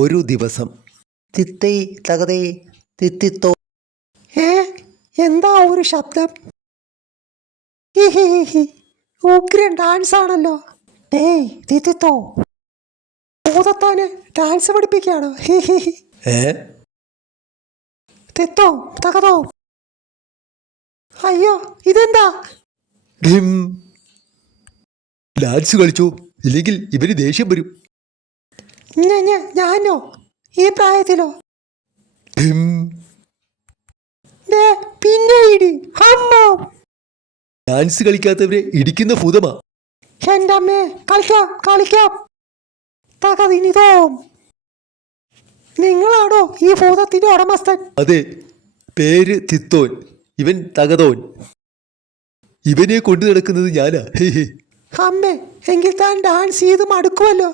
ഒരു ദിവസം തിത്തൈ തകതൈ തിത്തിത്തോ. എന്താ ഒരു ശബ്ദം? ഹിഹിഹിഹി, ഉഗ്രൻ ഡാൻസ് ആണല്ലോ. ഏയ് തിത്തിത്തോ, ഭൂതത്താന് ഡാൻസ് പഠിപ്പിക്കുകയാണോ? ഹിഹിഹി. തിത്തോ തകതോ. അയ്യോ, ഇതെന്താ? ഡാൻസ് കളിച്ചോ, ഇല്ലെങ്കിൽ ഇവന് ദേഷ്യം വരും. ഞാനോ ഈ പ്രായത്തിലോ? പിന്നെ ഇടി. അമ്മോ, ഡാൻസ് കളിക്കാത്തവരെ ഇടിക്കുന്ന ഭൂതമാ. എന്റെ അമ്മേ, കളിക്കാം കളിക്കാം. തകതിനിതോ, നിങ്ങളാണോ ഈ ഭൂതത്തിന്റെ ഉടമസ്ഥൻ? അതെ, പേര് തിത്തോൻ, ഇവൻ തകതോൻ. ഇവനെ കൊണ്ടു നടക്കുന്നത് ഞാനാ. അമ്മേ, എങ്കിൽ താൻ ഡാൻസ് ചെയ്ത് മടുക്കുമല്ലോ.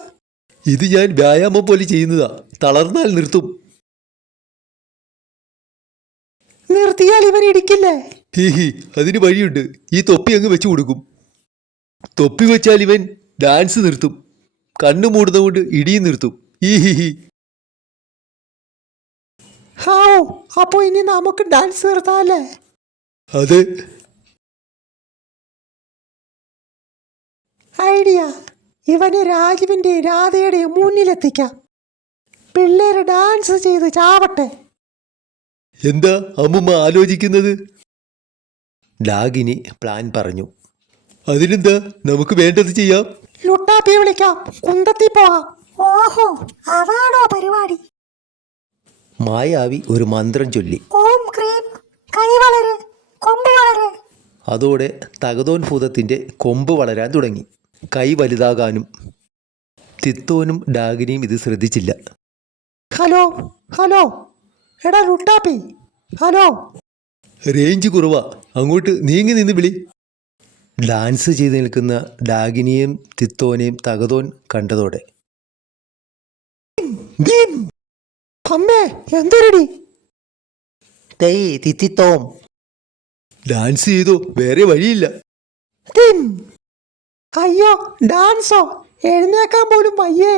ഇത് ഞാൻ വ്യായാമം പോലെ ചെയ്യുന്നതാ, തളർന്നാൽ നിർത്തും. നിർത്തിയാൽ ഇവൻ ഇടിക്കില്ലേ? അതിന് വഴിയുണ്ട്. ഈ തൊപ്പി അങ്ങ് വെച്ചു കൊടുക്കും. തൊപ്പി വെച്ചാൽ ഇവൻ ഡാൻസ് നിർത്തും. കണ്ണു മൂടുന്നതുകൊണ്ട് ഇടിയും നിർത്തും. അപ്പോ ഇനി നമുക്ക് ഡാൻസ് നിർത്താല്ലേ? അതെ. ഐഡിയ, ഇവന് രാജുവിന്റെ രാധയുടെ മുന്നിലെത്തിക്കാം. പിള്ളേര് ഡാൻസ് ചെയ്ത് ചാവട്ടെ. എന്താ അമ്മുമ്മ ആലോചിക്കുന്നത്? ഡാഗിനി പ്ലാൻ പറഞ്ഞു. അതിനെന്താ, നമുക്ക് വേണ്ടത് ചെയ്യാം. ലുട്ടാപ്പി വിളിക്കാം, കുന്തത്തി പോവാം. ഓഹോ, അതാണോ പരിപാടി? മായാവി ഒരു മന്ത്രം ചൊല്ലി. ഓം ക്രീം കൈ വളര്, കൊമ്പ് വളര്. അതോടെ തകതോൻ ഭൂതത്തിന്റെ കൊമ്പ് വളരാൻ തുടങ്ങി, കൈ വലുതാകാനും. തിത്തോനും ഡാഗിനിയും ഇത് ശ്രദ്ധിച്ചില്ല. ഹലോ ഹലോ, എടാ ലുട്ടാപ്പി, ഹലോ. റേഞ്ച് കുറവാ, അങ്ങോട്ട് നീങ്ങി നിന്ന് വിളി. ഡാൻസ് ചെയ്ത് നിൽക്കുന്ന ഡാഗിനിയും തിത്തോനെയും തകതോൻ കണ്ടതോടെ, അമ്മേ, എന്തൊരടി? തിത്തിത്തോം, ഡാൻസ് ചെയ്തോ, വേറെ വഴിയില്ല. അയ്യോ, ഡാൻസോ? എഴുന്നേക്കാൻ പോലും വയ്യേ.